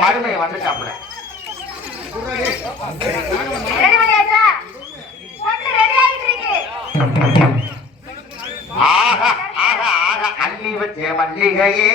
மருமையை வந்துட்டாப்ல ஆஹா ஆஹா ஆஹா அள்ளி வச்ச மல்லிகையே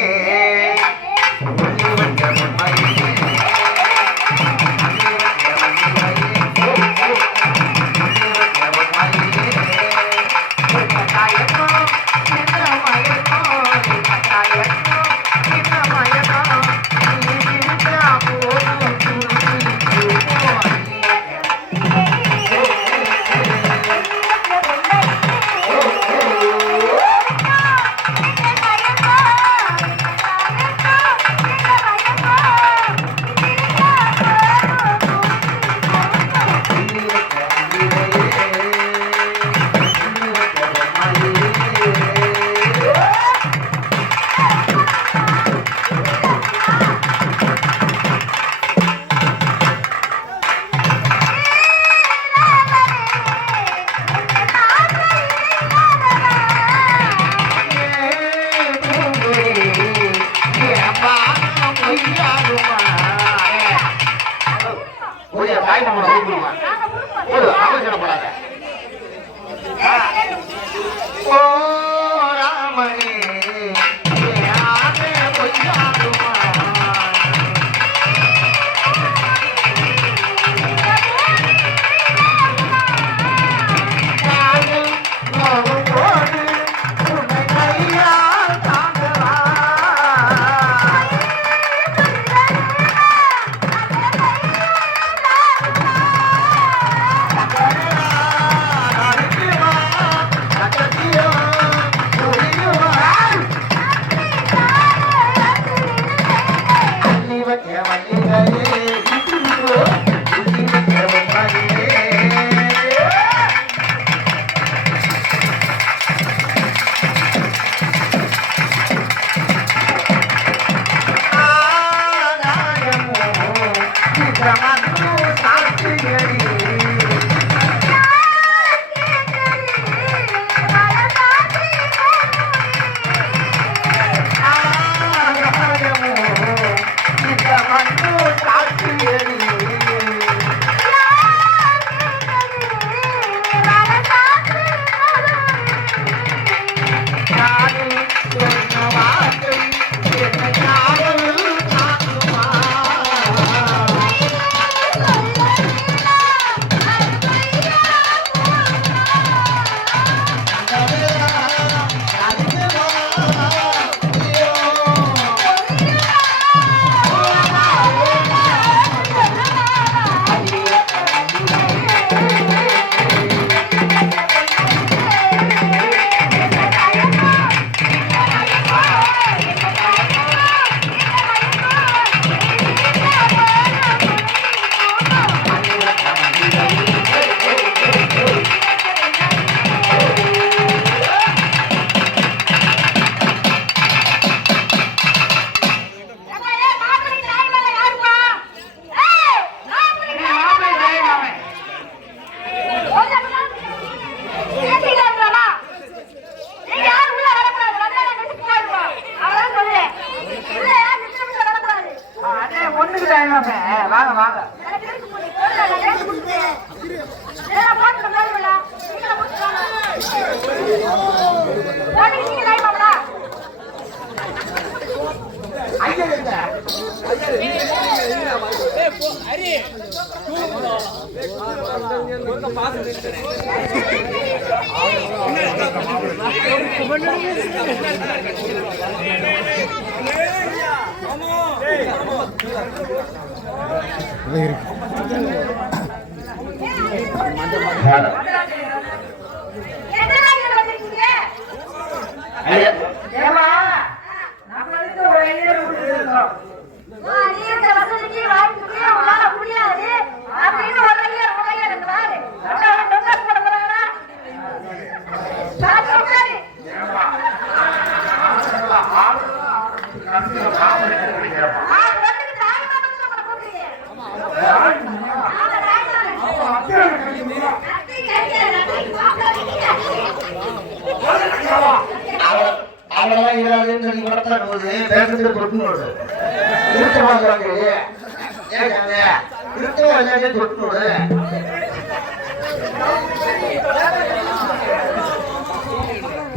வாங்க வாங்க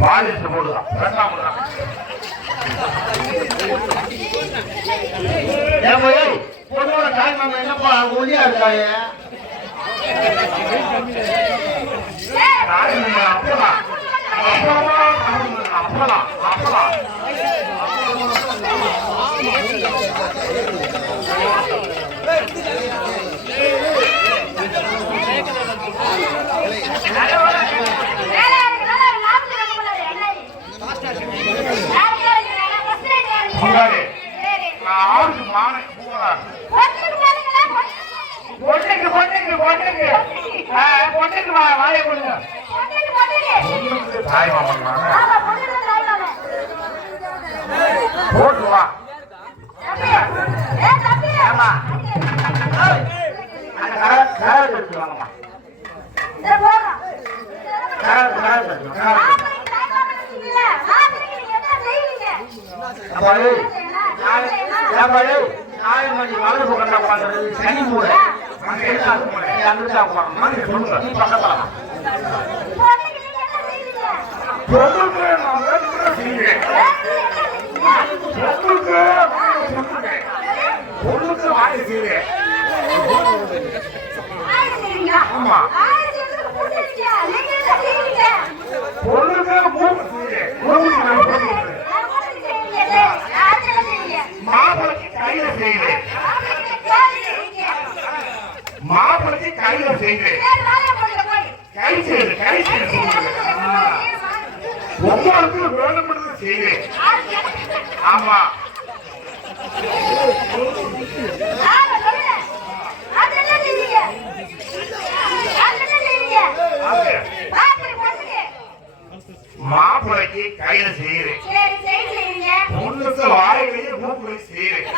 பாலிச்சு போடுதான் பொண்ணோட தாய் மாமா என்னப்பா ஒளியா இருக்காங்க அப்பலாம் அப்பலாம் அப்பலாம் வாய கொடுங்க தாய் மாமா போட்டு வா எடுத்து வாங்கம்மா சனி மூட பொண்ணுக்கு வாங்கி செய்வேன் ஆமா பொண்ணுக்கு மாப்பிளைக்கு கையில செய்வேன் மாப்பிளைக்கு கையில செய்வேன் கை செய்யுது கை செய்யுது உங்களுக்கு வேணும்னு செய்வேன் ஆமா மாப்பிளைக்கு கையில செய்யுறேன் பொண்ணுக்கு வாயிலேயே மூக்குல செய்யுறேன்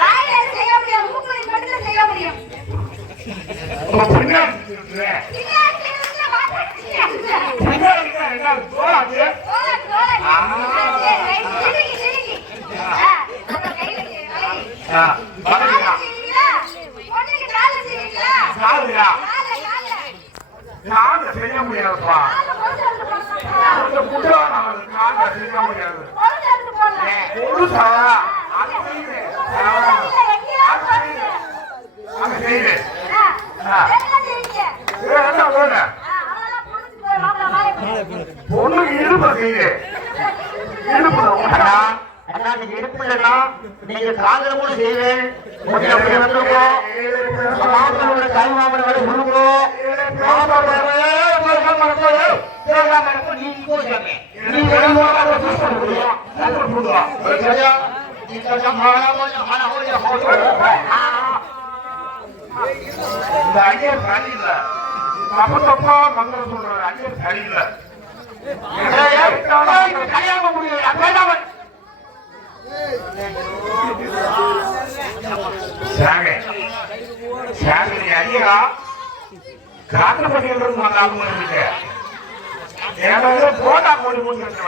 செய்ய முடியாதுப்பா செய்ய முடியாது பொண்ணுக்கு இடுப்பு செய்யுது இடுப்பு இல்லைன்னா நீங்க காதல கூட செய்வேன் மாப்பிளோட தாய் மாமன் வரை சொல்லுவோம் இந்த ஐயர் சரியில்ல தப்பு தப்பா மங்களம் சொல்றாரு ஐயர் சரியில்ல கல்யாணம் முடியல ஐயா காத்திர பட்டியல் போட்டா போடி முடிச்சு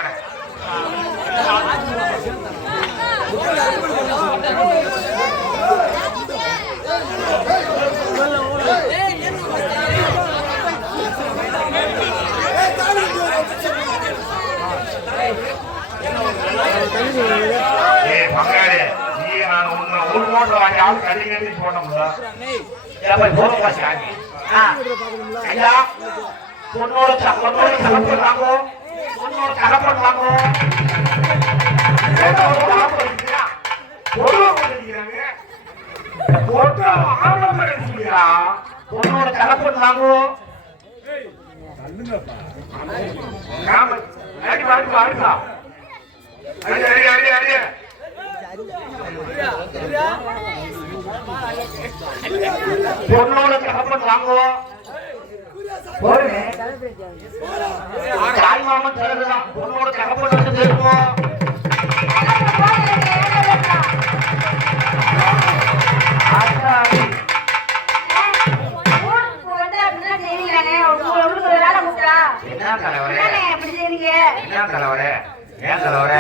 பங்காளி நீ நான் உன்னை ஒரு மூட்டை வாங்கியாவது கட்டி கட்டி போட்டோம்ல போதும் சாமி ஐயா பொண்ணோட தகப்பன் வாங்கோ பொண்ணோட தகப்பன் வாங்கோ பொண்ணோட தகப்பன் வாங்கோ பொண்ணோட தகப்பன் வாங்கோ தாய் மாமன் தரதுதான் பொண்ணோட தகப்பன் வந்து தெரியுமோ என்ன கலவரே என்ன கலவரே ஏன் கலவரே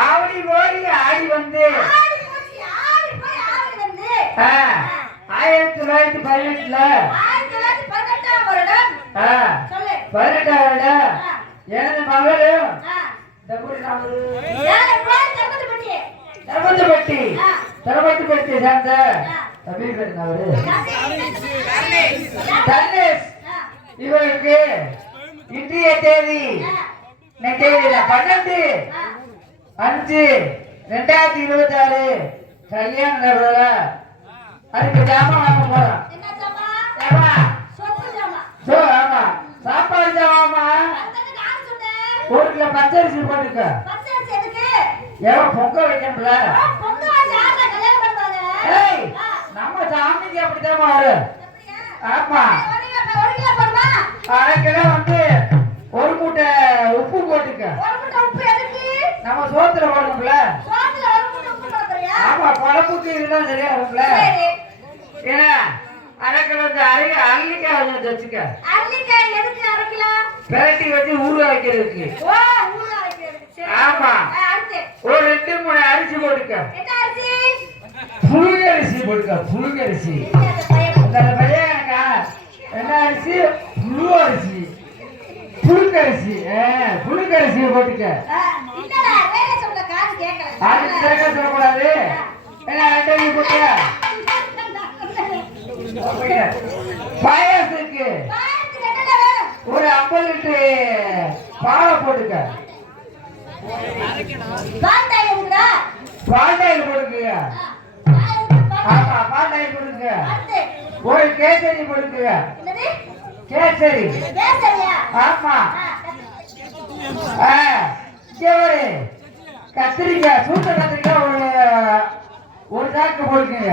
ஆவணி ஓடி ஆடி வந்து 1918 எனது மகளும் தரமட்டுப்பட்டி சேர்ந்த இவருக்கு இன்றைய தேதி 12/5/2026 கல்யாணம் நடுறா. அதுக்கு ஜாமான் வாங்க போறோம். ஆமா சாப்பாடு ஜாமாமா 1 கிலோ பச்சரிசி போட்டுக்க. பொங்க வைக்கணும்ல. நம்ம சாமிக்கு அப்படித்தான் வரும். ஆமா 1/2 கிலோ வந்து 1 மூட்டை உப்பு போட்டுக்க. நம்ம சோத்துல போடணும்ல. ஆமா குழம்புக்கு இதுதான் சரியா இருக்கும்ல. ஏன்னா 1/2 கிலோ அல்லிக்காய் கொஞ்சம் வச்சுக்க. பிரட்டி வச்சு ஊற வைக்கிறதுக்கு. ஆமா ஒரு 2-3 அரிசி போட்டுக்க. புழுங்கரிசி போட்டுக்க. புழுங்கரிசி உங்க பையன் எனக்கா என்ன அரிசி முழு அரிசி புழுக்கரிசி புழுக்கரிசியை போட்டுக்க அது திறக்க சொல்லக்கூடாது என்ன அட்டை போட்டியா பாயாசம் இருக்கு ஒரு 50 லிட்டர் பாலை போட்டுக்க பாண்டாயில் போட்டுக்குங்க ஆமா பாண்டாயில் போட்டுக்க ஒரு கேசரி போட்டுக்குங்க கேசரி ஆமா ஒரு கத்திரிக்காய் சூத்த கத்திரிக்காய் ஒரு சாக்கு போட்டுக்குங்க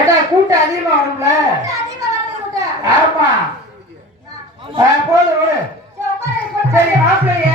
ஏடா கூட்டம் அதிகமா வரும்ல ஆமா போதும் ஒரு சரி மாப்பிள்ளைய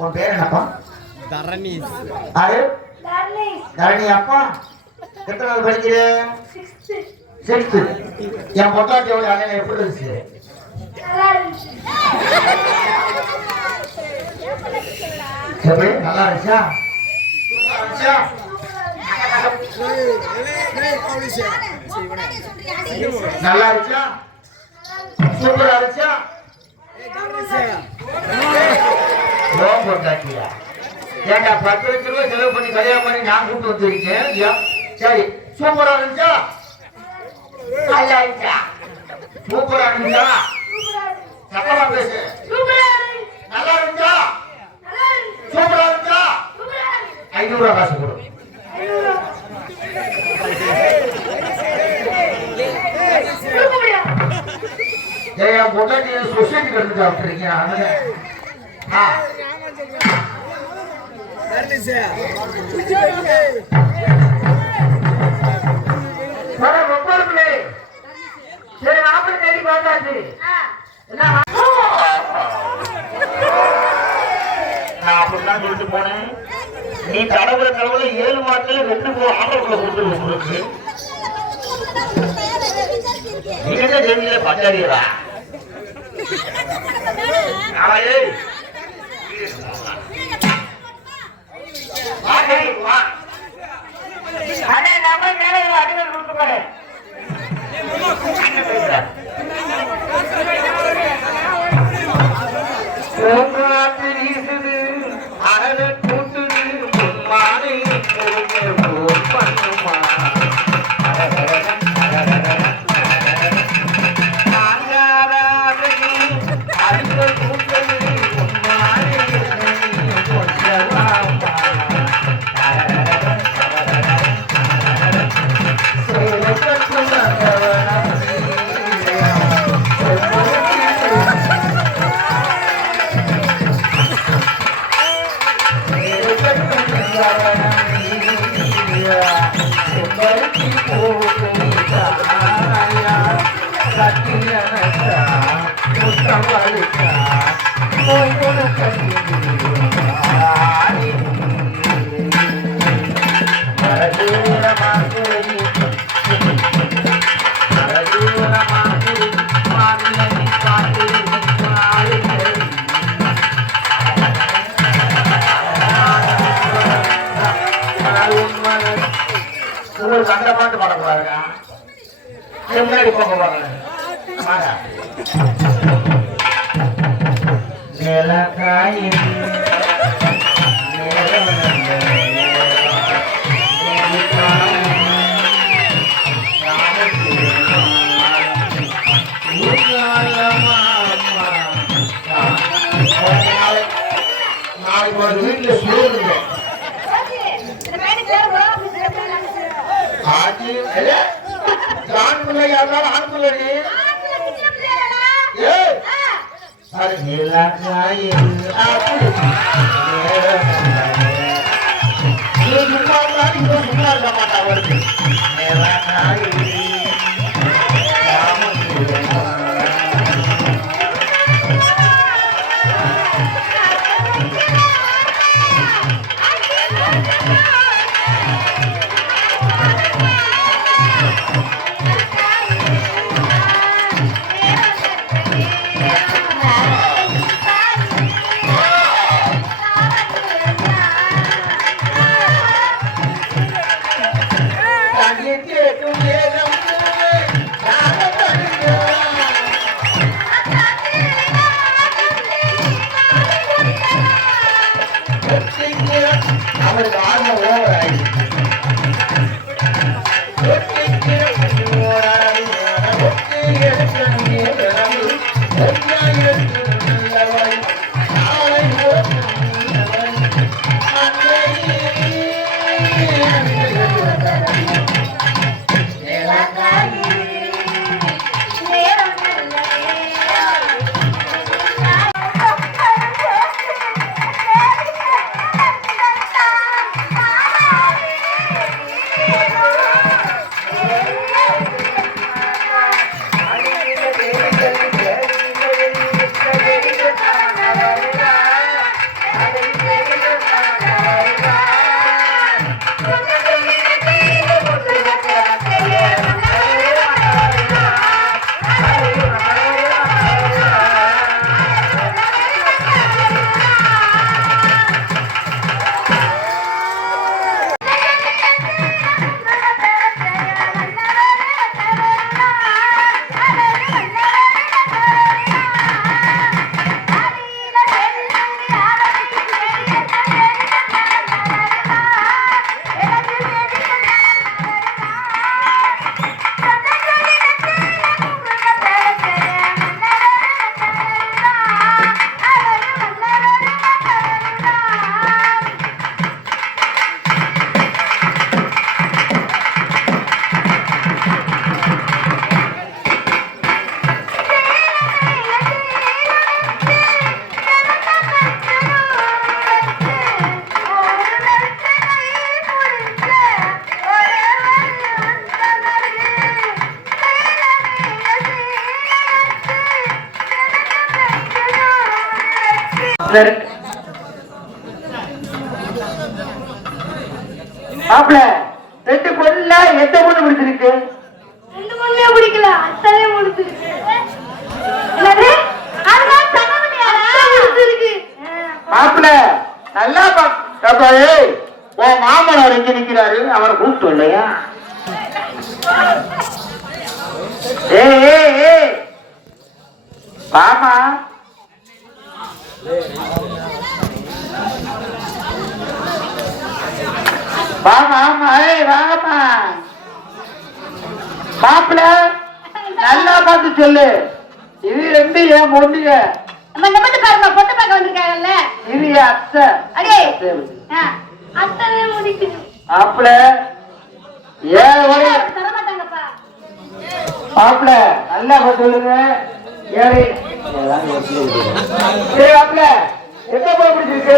உன் பேர் என்னப்பா? தரணி அப்பா எத்தனை படிக்கிறேன்? 6th. என் பொட்டாட்டி அண்ணன் எப்படி இருந்துச்சு? எப்படி நல்லா இருந்துச்சா? நல்லா இருந்துச்சா? சூப்பரா இருந்துச்சா? பொட்டாட்டியா ஏண்டா 10 லட்சம் ரூபாய் செலவு பண்ணி கல்யாணம் பண்ணி நான் கூப்பிட்டு வந்திருக்கேன். சரி சூப்பரா இருந்துச்சா? நல்லா இருந்துச்சா? சூப்பரா இருந்துச்சா? சத்தமா பேசு. நல்லா இருந்துச்சா? சூப்பரா இருந்துச்சா? 500 ரூபாய் காசு கொடு. என் பொட்டாட்டி சொசைட்டி கட்டு சாப்பிட்டுருக்கேன். சரி மாப்பிள்ளை தேடி பார்த்தாச்சு. நான் அப்படிதான் சொல்லிட்டு போனேன். நீ கடவுள 7 மாதத்துல 2 ஆம்பளை கொடுத்துருக்கு. நீங்க ஜெமியில பச்சாரியரா அடிகள் கொடுத்து போறேன். வீசுது அகல கூட்டுது மாலை பண்ணுமா உங்களுக்கு அந்த பாட்டு பாடக்கூடாதுங்க. முன்னாடி போக வாங்க நிலக்காயின் நாளைக்கு ஒரு வீட்டுல சொல்லுங்க ஆண் பிள்ளை யாருனாலும் ஆண் பிள்ளை சும்மா இருக்க மாட்டா அவருக்கு அவருக்கு ஆர்வம் ஓவர் ஆயிடுச்சு மாப்பிள்ள ரெண்டு பொண்ணுல எந்த பொண்ணு பிடிச்சிருக்கு? ரெண்டு பொண்ணுமே பிடிக்கல, அத்தனை பிடிச்சிருக்கு. மாப்பிள்ள நல்லா உன் மாமனார் எங்க நிக்கிறாரு, அவரை கூப்பிட்டு இல்லையா? மாமா வாமா வாமா மாப்பிள்ள நல்லா பார்த்து சொல்லு. இது ரெண்டு ஏன் பொண்ணுங்க பொண்ணு பார்க்க வந்திருக்காங்கல்ல, இது அத்தை. அடே அத்தனை முடிக்குது மாப்பிள்ள ஏன் தரமாட்டாங்கப்பா. மாப்பிள்ள நல்லா பார்த்து சொல்லுங்க. ஏழை மாப்பிள்ள எந்த போய் பிடிச்சிருக்கு?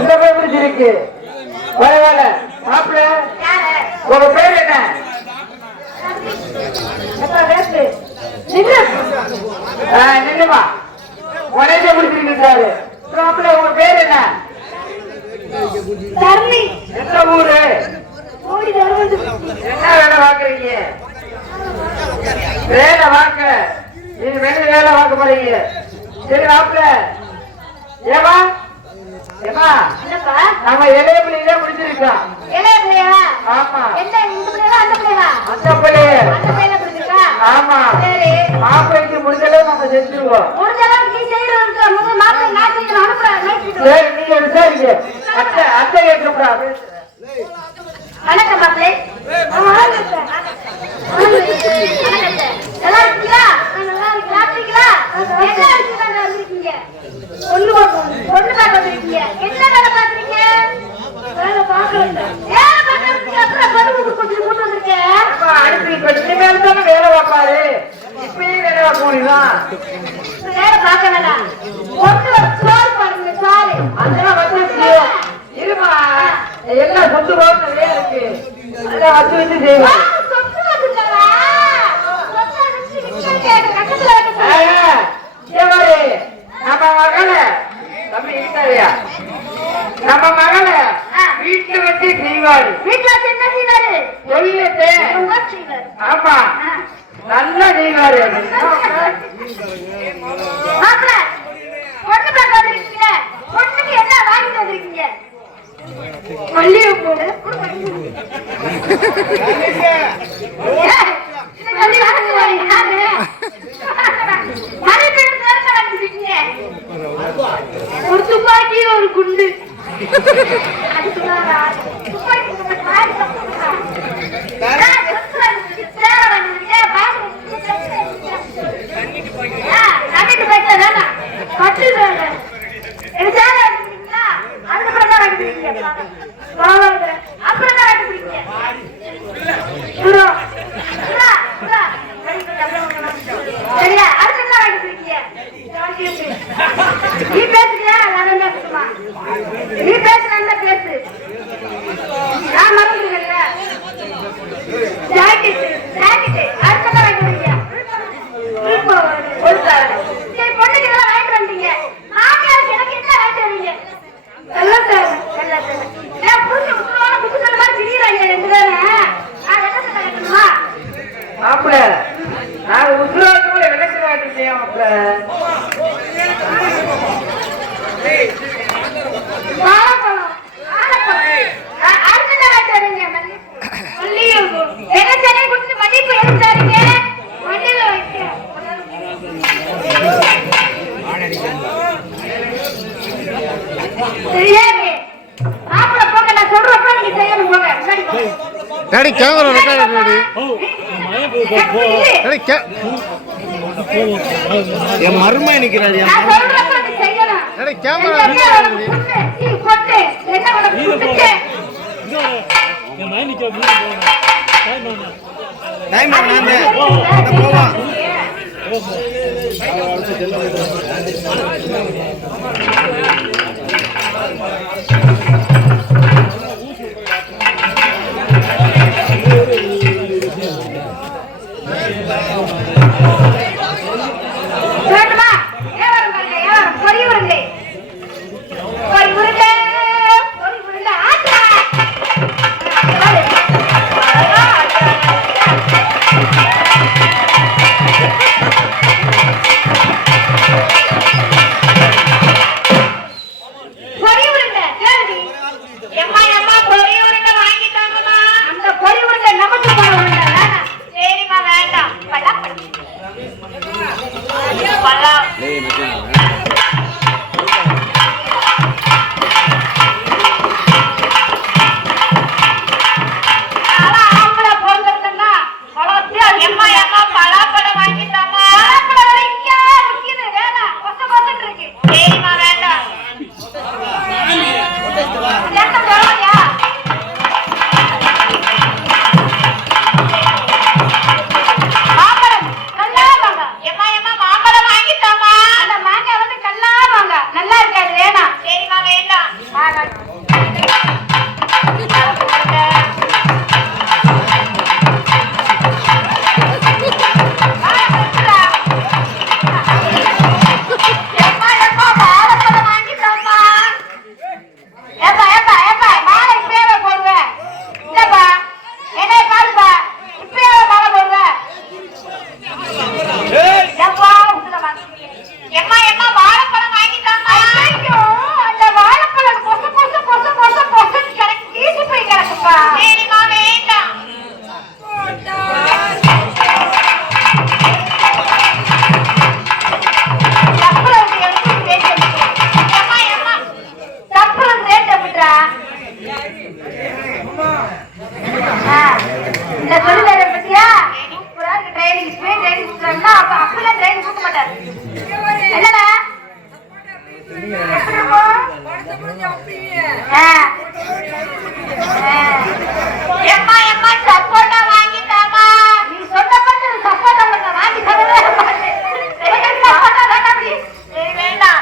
இந்த போய் பிடிச்சிருக்கு. பரவாயில்ல மாப்பிள்ள உங்க பேர் என்ன? நின்னுமா உடனே பிடிச்சிருக்காரு. மாப்பிள்ள உங்க பேர் என்ன? எந்த ஊரு? என்ன வேலை பாக்குறீங்க? வேலை வாக்க நீங்க வெளிய வேலை பார்க்க போறீங்க. சரி மாப்பிள்ள ஏவா ஏமா என்னப்பா நம்ம இளைய பிள்ளைங்க முடிச்சிருக்கோம். இளைய பிள்ளையா ஆமா எந்த இந்த பிள்ளையா அந்த பிள்ளையா அந்த பிள்ளை அந்த பிள்ளைல பிடிச்சிருக்கா ஆமா சரி மாப்பிள்ளைக்கு முடிஞ்சளவு நம்ம செஞ்சுருவோம். முடிஞ்ச அளவுக்கு நீ செய்யறதுக்கு முதல் மாப்பிள்ளை நான் செய்யணும் அனுப்புறேன். சரி நீங்க விசாரிங்க. அத்தை அத்தை கேட்கக்கூடாது. வணக்கம் மாப்பிள்ளை. நல்லா இருக்கீங்களா? நல்லா இருக்கு. சாப்பிட்டீங்களா? என்ன அடிச்சுதான் வந்திருக்கீங்க? பொண்ணு பார்க்க வந்திருக்கீங்க. என்ன வேலை பார்க்குறீங்க? வேலை பார்க்கறீங்க. வேலை பார்க்கறதுக்கு அப்புறம் பொண்ணு கொஞ்சம் கொண்டு வந்திருக்கேன். அப்பா, அடுத்து இப்ப இனிமேல் தானே வேலை பார்ப்பாரு. இப்பயே வேலை பார்க்க முடியுமா? வேலை பார்க்க வேண்டாம். பொண்ணு சோறு பாருங்க சோறு. அதெல்லாம் வந்துருச்சு. இருமா, எல்லாம் சொத்து போக நிறைய இருக்கு. அதெல்லாம் வச்சு வச்சு செய்வோம். சொத்து வந்துட்டாரா? சொத்தை வச்சு விற்கிறதுக்கு கட்டத்துல வைக்க நம்ம மகள தம்பி இருக்காரியா நம்ம மகள வீட்டுல வச்சு செய்வாரு. வீட்டுல வச்சு என்ன செய்வாரு? சொல்லிட்டு செய்வாரு. ஆமா நல்லா செய்வாரு. மாப்பிள்ள பொண்ணு பார்க்க வந்திருக்கீங்க. பொண்ணுக்கு என்ன வாங்கிட்டு வந்திருக்கீங்க? மல்லிகைப்பூ. ஒரு துப்பாக்கி ஒரு குண்டு. சரியா அடுத்த நீ பேசுறியா நான் பேசுமா? நீ பேசுறா பேசு. நான் மறந்துருக்கேன்ல. ஜாக்கெட் அடுத்த வாங்கிக்கிறீங்க. சரி பொண்ணுக்கு இதெல்லாம் வாங்கிட்டு வந்தீங்க. மாமியாருக்கு எனக்கு என்ன வாங்கிட்டு வரீங்க? எல்லாம் சார் ஏன் புரிஞ்சு புக்கு சொல்ல மாதிரி திடீராங்க ரெண்டு பேரும். நான் என்ன சொல்ல வைக்கணுமா? மாப்பிள்ள நான் உசுரோடு விளக்கு வாட்டி செய்ய மாப்பிள்ள. டாடி கேமரா ரெக்கார்ட் டாடி என் மருமை நிக்கிறாரு டாடி கேமரா டைம் போவான் மாம்பழம் ஊத்துறேன்னா அப்ப அப்படிலாம் ட்ரெயின் ஊத்த மாட்டாரு. என்னடா எப்படி இருக்கும்? எம்மா எம்மா சப்போட்டா வாங்கிட்டாமா. நீ சொன்ன பத்தி சப்போட்டா வாங்கி தரவே மாட்டேன். சப்போட்டா வேண்டாம் அப்படி. சரி வேண்டாம்.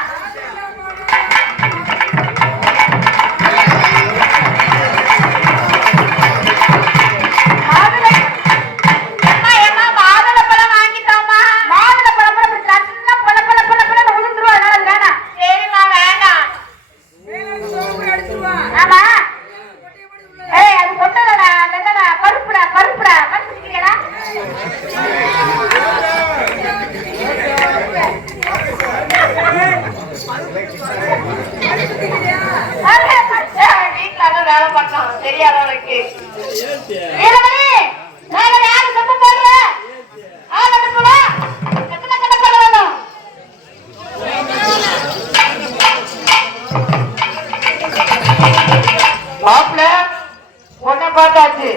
பார்த்தாச்சு.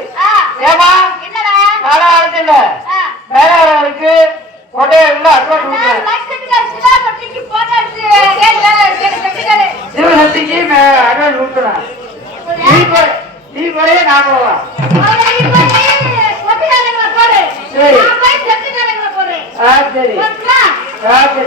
ஏமா என்னடா நாலாவது இல்ல மேலாளருக்கு கொடையில அட்வான்ஸ் சிவசக்திக்கு அட்வான்ஸ் கொடுத்துறேன். நீ போய் நான் போவா. சரி சரி சரி.